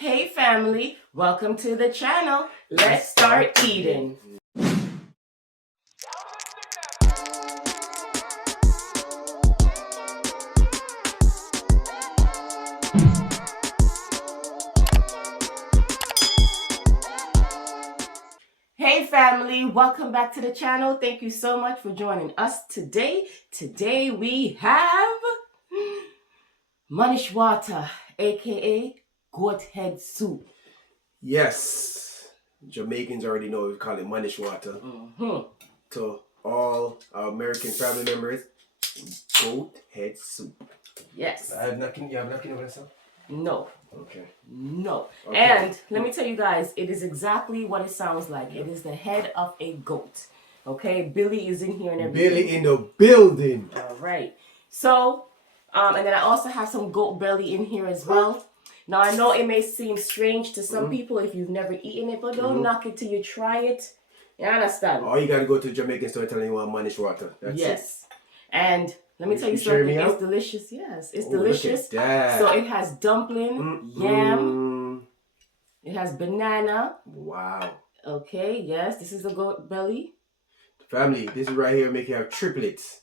Hey family, welcome to the channel. Let's start eating. Hey family, welcome back to the channel. Thank you so much for joining us today. Today we have Mannish Wata, aka goat head soup. Yes, Jamaicans already know we call it Mannish Wata. To all our American family members, goat head soup. Yes. I have napkin. You have napkin over there, sir? No. Okay. No. Okay. And let me tell you guys, it is exactly what it sounds like. It is the head of a goat. Okay, Billy is in here and everything. Billy in the building. All right. So, and then I also have some goat belly in here as well. Now, I know it may seem strange to some people if you've never eaten it, but don't knock it till you try it. You understand? Oh, you gotta go to the Jamaican store telling you want Mannish Wata. That's yes. And let me tell you You sharing something. me It's out? delicious. Yes, it's Oh, delicious. look at that. So it has dumpling, yam. It has banana. Wow. Okay, yes, this is a goat belly. Family, this is right here make you have triplets.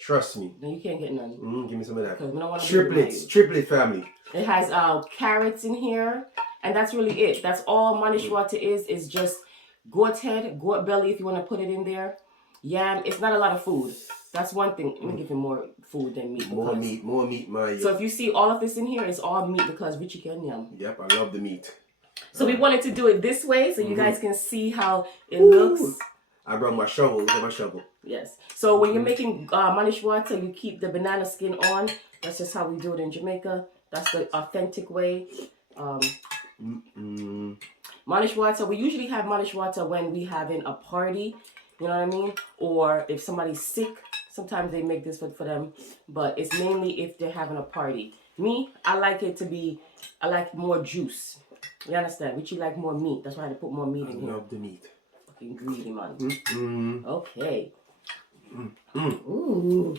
Trust me. No, you can't get none. Give me some of that. We don't want to Triplets. Triplet family. It has carrots in here. And that's really it. That's all Mannish Wata is just goat head, goat belly if you want to put it in there. Yam. It's not a lot of food. That's one thing. Let me give you more food than meat. More meat, my. So if you see all of this in here, it's all meat because Richie can yam. Yep, I love the meat. So we wanted to do it this way so you guys can see how it looks. I brought my shovel. Look at my shovel. Yes. So when you're making Mannish Wata, you keep the banana skin on. That's just how we do it in Jamaica. That's the authentic way. Mannish Wata, we usually have Mannish Wata when we having a party, you know what I mean? Or if somebody's sick, sometimes they make this for them. But it's mainly if they're having a party. Me, I like more juice. You understand? Which you like more meat. That's why I had to put more meat in here. I love the meat. Fucking greedy, man. Okay. Ooh.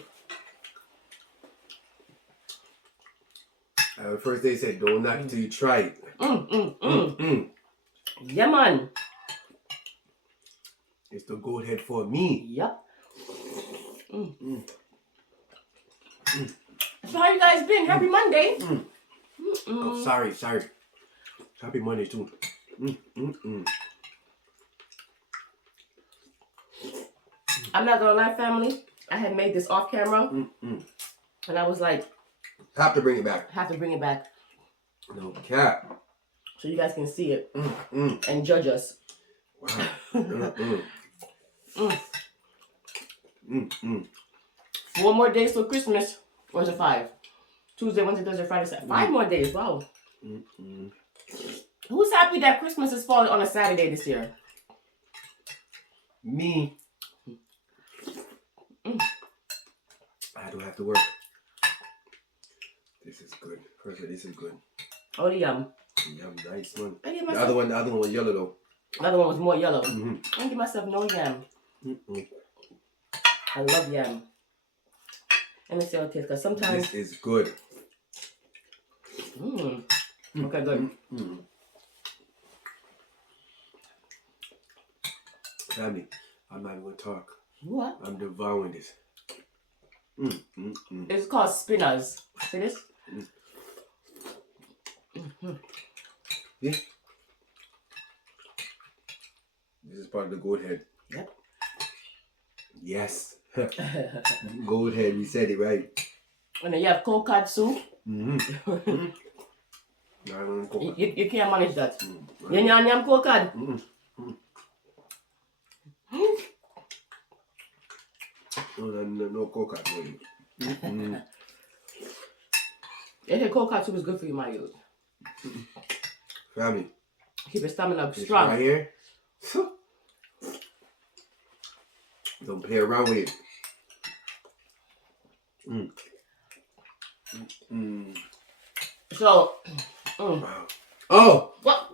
First they said, don't knock it till you try it. Yeah, man. It's the goat head for me. Yep. So how you guys been? Happy Monday. Oh, sorry. Happy Monday too. I'm not gonna lie, family. I had made this off camera, and I was like, have to bring it back. No cap. So you guys can see it and judge us. Wow. 4 more days till Christmas. Or is it 5? Tuesday, Wednesday, Thursday, Friday, Saturday. 5 more days. Wow. Who's happy that Christmas is falling on a Saturday this year? Me. I don't have to work. This is good. Perfect. This is good. Oh, the yum. Yum, nice one. The other one was yellow though. The other one was more yellow. I didn't give myself no yam. I love yam. Let me see how it tastes, because sometimes... This is good. Okay, good. Family, I'm not even going to talk. What? I'm devouring this. It's called spinners. See this? Yeah. This is part of the goat head. Yep. Yes. Goat head, we said it right. And then you have cold cod soup. No, You can't manage that. You nyam cold cod. No cold cod. They say cold cod soup is good for you, my youth. Family. Keep your stomach strong. Right here. Don't play around with it. So, oh! What?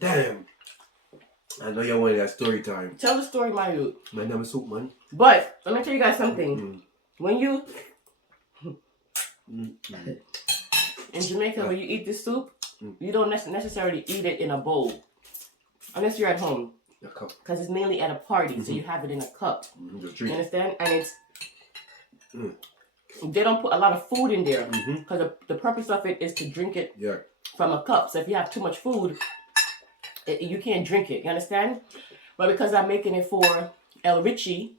Damn. I know y'all wanted that story time. Tell the story, my youth. My name is Soup, man. But, let me tell you guys something. When you... in Jamaica, when you eat this soup, you don't necessarily eat it in a bowl. Unless you're at home. A cup. Because it's mainly at a party, so you have it in a cup. You understand? And it's... They don't put a lot of food in there. Because the purpose of it is to drink it from a cup. So if you have too much food, you can't drink it. You understand? But because I'm making it for El Richie,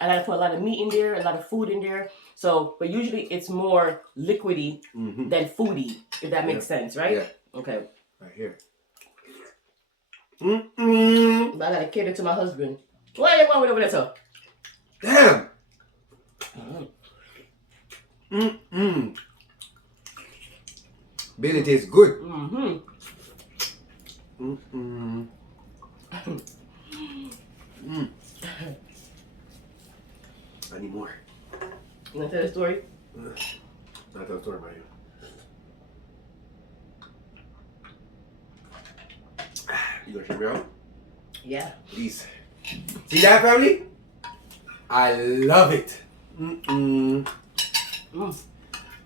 I gotta put a lot of meat in there, a lot of food in there. So, but usually it's more liquidy than foody, if that makes sense, right? Yeah. Okay. Right here. But I gotta cater to my husband. Where are you going over there, sir? Damn. Billy tastes good. I need more. You wanna tell the story? Not tell the story about you. You gonna show me out? Yeah. Please. See that, family? I love it.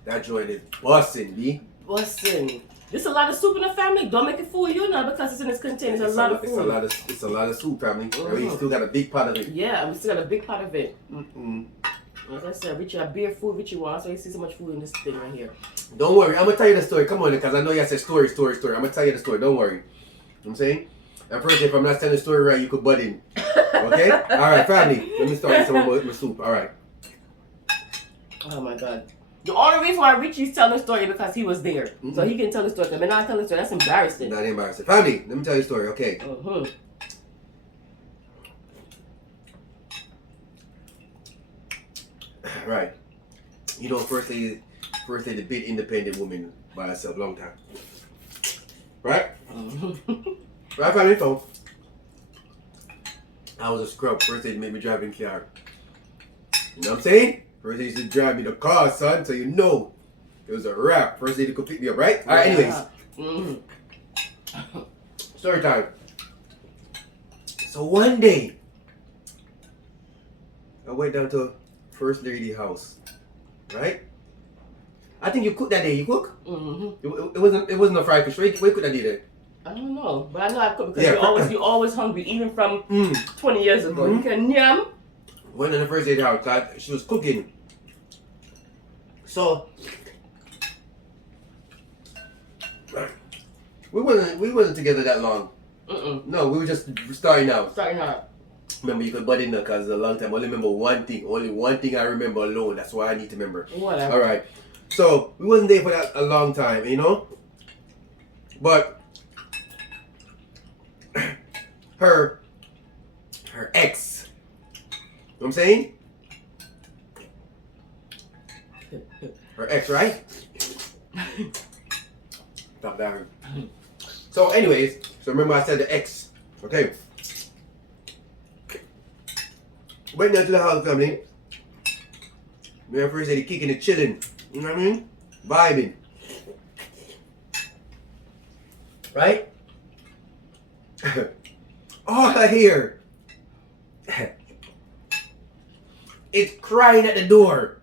That joint is busting, B. Bussin'. There's a lot of soup in the family. Don't make it fool you now because it's in this container. There's a lot of food. It's a lot of soup, family. We still got a big pot of it. Yeah, we still got a big pot of it. Like I said, Richie, a beer food, Richie wants. So you see so much food in this thing right here. Don't worry, I'm gonna tell you the story. Come on, because I know you said story. I'm gonna tell you the story. Don't worry. You know what I'm saying? And first, if I'm not telling the story right, you could butt in. Okay? Alright, family. Let me start with some of my soup. Alright. Oh my God. The only reason why Richie's telling the story is because he was there. So he can tell the story. But not telling the story, that's embarrassing. Not embarrassing. Family, let me tell you a story, okay? Right. You know, first lady, the big independent woman by herself, long time. Right? Right, family, so I was a scrub. First lady made me drive in car. You know what I'm saying? First lady used to drive me the car, son, so you know it was a wrap. First lady could pick me up, right? Alright, anyways. Story time. So one day, I went down to First Lady house, right? I think you cooked that day. You cook? It wasn't a fried fish. Where you cooked that day then? I don't know, but I know I cook because you're always hungry, even from 20 years ago. You can yum. Went to the First Lady house. She was cooking. So we wasn't together that long. No, we were just starting out. Remember, you could butt in there because it's a long time. Only remember one thing. Only one thing I remember alone. That's why I need to remember. Whatever. All right. So we wasn't there for that a long time, you know. But her ex. You know what I'm saying? Her ex, right? Stop that. So, anyways, remember I said the ex. Okay. Went down to the house, family. Me and First Lady kicking and chilling. You know what I mean? Vibing. Right? All I hear is crying at the door.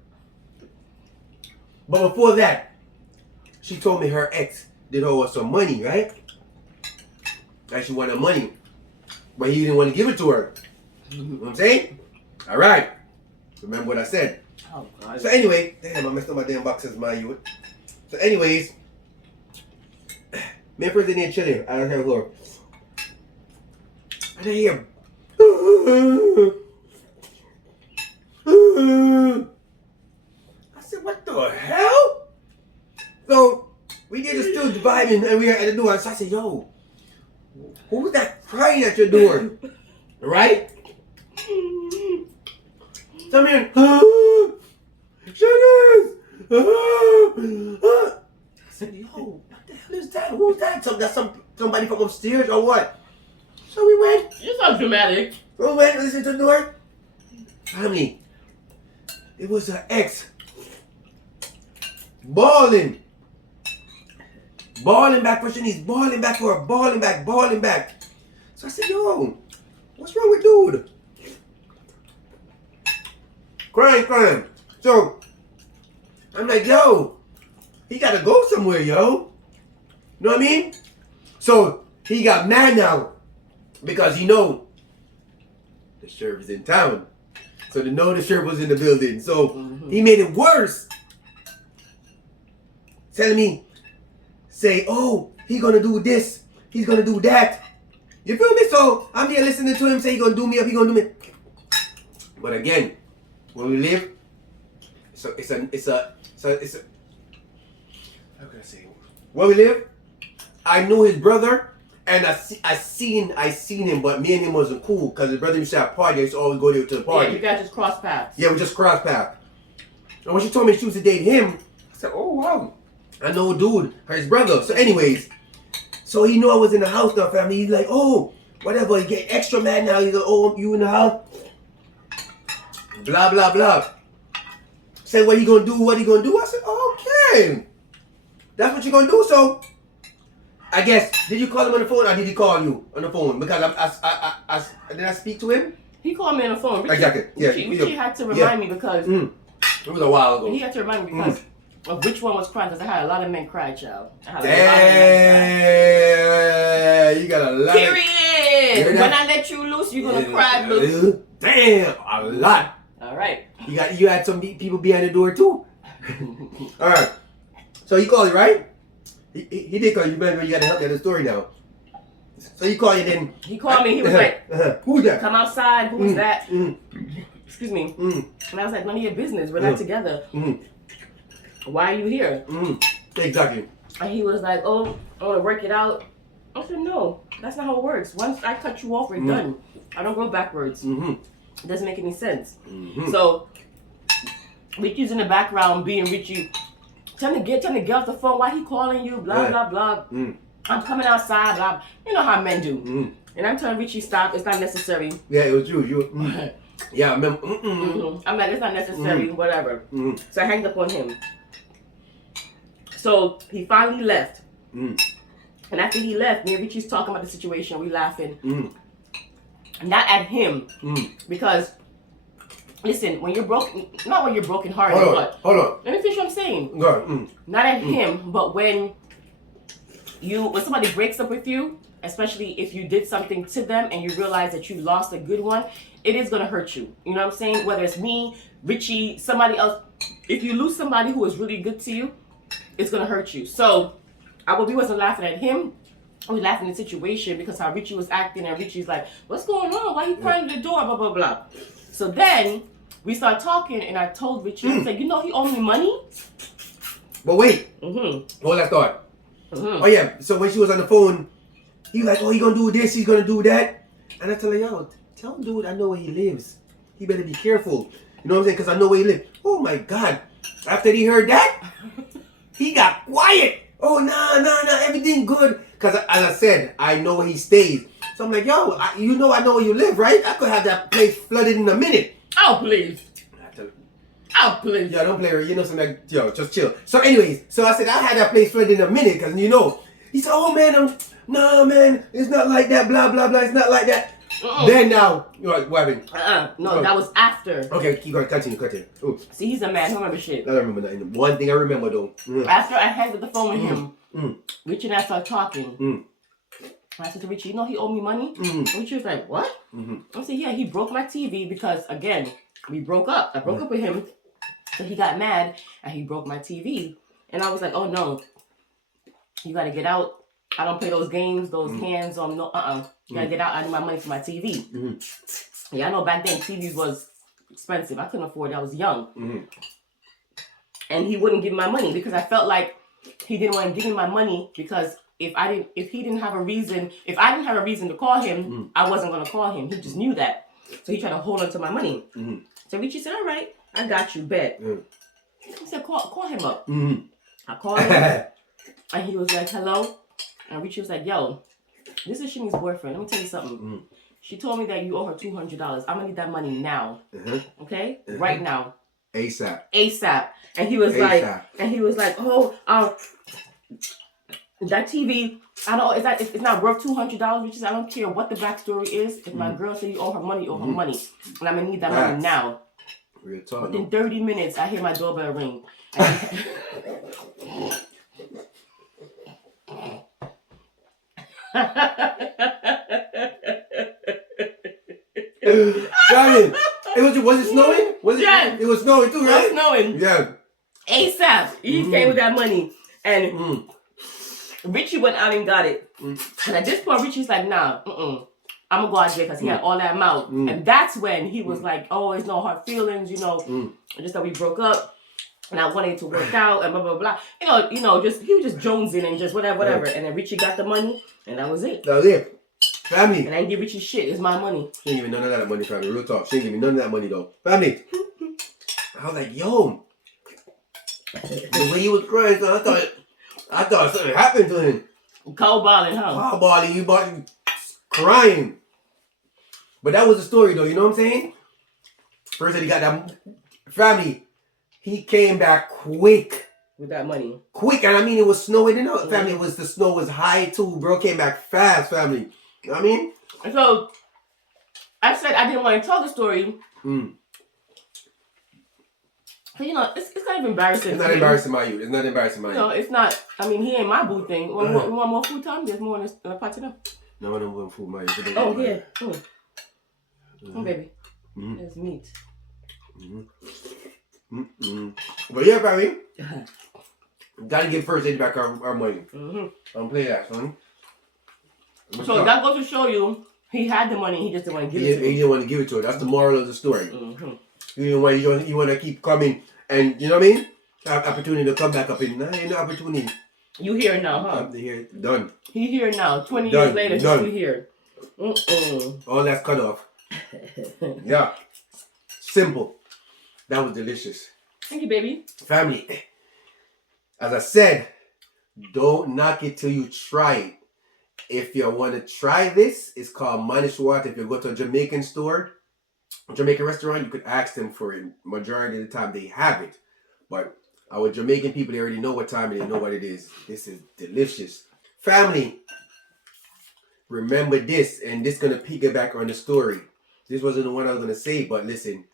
But before that, she told me her ex did owe her some money, right? Like she wanted money. But he didn't want to give it to her. You know what I'm saying? Alright. Remember what I said. Oh, God. So anyway, damn, I messed up my damn boxes, my youth. So anyways, me and First Lady chilling. I don't have a floor. And I hear I said, what the hell? So we get to still vibing and we are at the door. So I said, yo, who was that crying at your door? Right? So I'm hearing, Shannons! I said, yo, what the hell is that? Who's that? That's somebody from upstairs or what? So we went. You sound dramatic. We went and listened to the door. Family, it was her ex. Bawling back for Shanice, bawling back for her, bawling back. So I said, yo, what's wrong with dude? Crying. So I'm like, yo, he gotta go somewhere, yo. You know what I mean? So he got mad now because he know the sheriff is in town. So they know the sheriff was in the building. So he made it worse. Telling me, say, oh, he gonna do this, he's gonna do that. You feel me? So I'm here listening to him say he gonna do me up, he gonna do me. But again, when we live, it's a how can I say it? Where we live, I know his brother, and I seen him, but me and him wasn't cool because his brother used to have party. I used to always go there to the party. Yeah, you guys just cross paths. Yeah, we just crossed paths. And when she told me she was to date him, I said, oh wow, I know dude, his brother. So anyways, so he knew I was in the house now, family. He's like, oh, whatever, he get extra mad now. He's like, oh, you in the house? Blah blah blah. Said what he gonna do? What he gonna do? I said, okay, that's what you gonna do. So I guess, did you call him on the phone or did he call you on the phone? Because did I speak to him? He called me on the phone. Richie, Exactly. Yeah. Richie had to remind me because it was a while ago. he had to remind me because of which one was crying. Because I had a lot of men cry, child. I had Damn, you got a lot. Period. When I let you loose, you're gonna cry, boo. Damn, a lot. All right. You had some people behind the door too. All right. So he called you, right? He did call you. Remember, you got to help me with the story now. So he called you then. He called me. He was like, "Who's that? Come outside. Who's that?" Excuse me. And I was like, "None of your business. We're not together. Why are you here?" Exactly. And he was like, "Oh, I want to work it out." I said, "No, that's not how it works. Once I cut you off, we're done. I don't go backwards. It doesn't make any sense." So Richie's in the background being Richie. Trying to get off the phone. Why he calling you? Blah blah blah. I'm coming outside. Blah. You know how men do. And I'm telling Richie, stop. It's not necessary. Yeah, it was you. Yeah, I remember. I'm like, it's not necessary. Whatever. So I hanged up on him. So he finally left. And after he left, me and Richie's talking about the situation. We laughing. Not at him, because. Listen, when you're broken, not when you're brokenhearted, but hold on. Let me finish what I'm saying. Go ahead. Not at him, but when somebody breaks up with you, especially if you did something to them and you realize that you lost a good one, it is gonna hurt you. You know what I'm saying? Whether it's me, Richie, somebody else, if you lose somebody who was really good to you, it's gonna hurt you. So, we wasn't laughing at him. We were laughing at the situation because how Richie was acting, and Richie's like, "What's going on? Why he crying at the door?" Blah blah blah. So then we started talking, and I told Richie, I said, "You know, he owed me money." But wait. What was that thought? Oh yeah. So when she was on the phone, he was like, "Oh, he gonna do this, he's gonna do that," and I tell her, "Yo, tell dude I know where he lives. He better be careful." You know what I'm saying? Because I know where he lives. Oh my God! After he heard that, he got quiet. Oh nah, everything good. Because as I said, I know where he stays. So I'm like, "Yo, I know where you live, right? I could have that place flooded in a minute." Oh please. Oh please. Yo, don't play her. You know something like, yo, just chill. So anyways, so I said I had that place flooded in a minute because he said, "Oh man, nah man, it's not like that, blah blah blah, it's not like that." Then now, what happened? No, that was after. Okay, keep going, continue. Ooh. See, he's a man, he don't remember shit. I don't remember nothing. One thing I remember though. After I hung up the phone with him, Richie and I started talking. I said to Richie, "You know he owed me money?" Richie was like, "What?" I said, "Yeah, he broke my TV because, again, we broke up. I broke up with him. So he got mad and he broke my TV." And I was like, "Oh no, you gotta get out. I don't play those games, those hands on You gotta get out. I need my money for my TV." Yeah, I know back then TVs was expensive. I couldn't afford it. I was young. And he wouldn't give me my money because I felt like he didn't want to give me my money because if I didn't have a reason to call him, I wasn't gonna call him. He just knew that. So he tried to hold on to my money. So Richie said, "All right, I got you, bet." He said, call him up. I called him, and he was like, "Hello?" And Richie was like, "Yo, this is Shimi's boyfriend. Let me tell you something. She told me that you owe her $200. I'm gonna need that money now. Okay? Right now. ASAP." And he was like, "Oh, that TV, I don't. It's not worth $200, which is I don't care what the backstory is. If my girl said you owe her money, and I'm gonna need that money now." Real talk. Within 30 minutes, I hear my doorbell ring. Darling, was it snowing? Was it? Yeah. It was snowing too, It was right? snowing. Yeah. ASAP. He came with that money. And Mm. Richie went out and got it. Mm. And at this point, Richie's like, nah, I'm going to go out there because he had all that mouth. And that's when he was like, oh, it's no hard feelings, you know, just that we broke up. And I wanted to work out and blah, blah, blah. You know, just he was just jonesing and just whatever. And then Richie got the money and that was it. That was it. Family. And I didn't give Richie shit. It's my money. She didn't give me none of that money, family. Real talk. She didn't give me none of that money, though. Family. I was like, yo. The way he was crying, so I thought something happened to him. Cold balling, huh? Cold balling, you crying. But that was the story, though. You know what I'm saying? First, he got that family. He came back quick. With that money. Quick, and I mean, it was snowing. You know, family, the snow was high, too. Bro came back fast, family. You know what I mean? And so, I said I didn't want to tell the story. But, you know, it's kind of embarrassing. It's not embarrassing my youth. It's not embarrassing my youth. No, it's not. I mean, he ain't my boo thing. You want more food, Tom? There's more in the pot to know. No, I don't want food, my youth. Oh, here. Oh, baby. There's meat. But yeah, family. Gotta give First Lady back our money. Don't play that, son. So that goes to show you, he had the money, he just didn't want to give it to her. He didn't want to give it to her. That's the moral of the story. You want to keep coming, and you know what I mean? Have opportunity to come back up in. Ain't no opportunity. You here now, huh? I'm here. Done. He here now. 20 Done. years later, he's Done. still here. All that's cut off. Yeah. Simple. That was delicious. Thank you, baby. Family. As I said, don't knock it till you try it. If you want to try this, it's called Mannish Wata. If you go to a Jamaican store, Jamaican restaurant, you could ask them for it. Majority of the time they have it. But our Jamaican people, they already know what time and they know what it is. This is delicious. Family, remember this, and this is going to piggyback on the story. This wasn't the one I was going to say, but listen,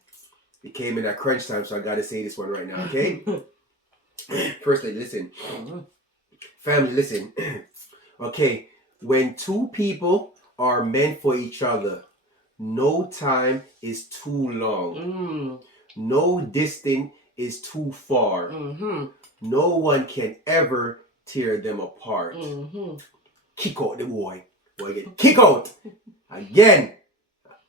it came in at crunch time, so I got to say this one right now, okay? Firstly, listen. Family, listen. Okay, when two people are meant for each other, no time is too long. No distance is too far. No one can ever tear them apart. Kick out the boy. Boy, get kick out. Again.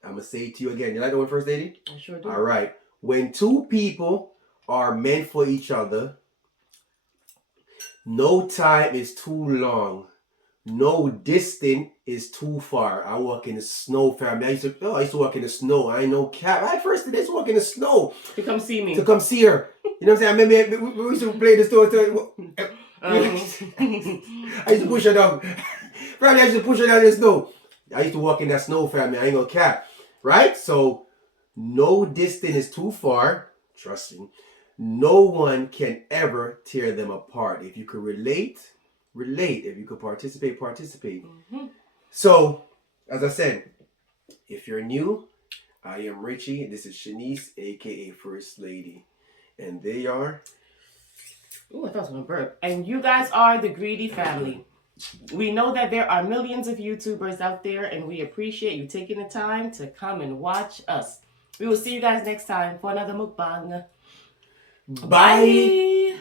I'm going to say it to you again. You like the one, First Lady? I sure do. All right. When two people are meant for each other, no time is too long. No distance is too far. I walk in the snow, family. I used to walk in the snow. I ain't no cap. I first did this walk in the snow. To come see me. To come see her. You know what I'm saying? Maybe we used to play the store. I used to push her down. Family, I used to push her down in the snow. I used to walk in that snow, family. I ain't gonna cap. Right? So, no distance is too far. Trust me. No one can ever tear them apart. If you could relate. If you could participate. So, as I said, if you're new, I am Richie. This is Shanice, aka First Lady. And they are... Ooh, I thought I was going to burp. And you guys are the Greedy Family. We know that there are millions of YouTubers out there, and we appreciate you taking the time to come and watch us. We will see you guys next time for another mukbang. Bye.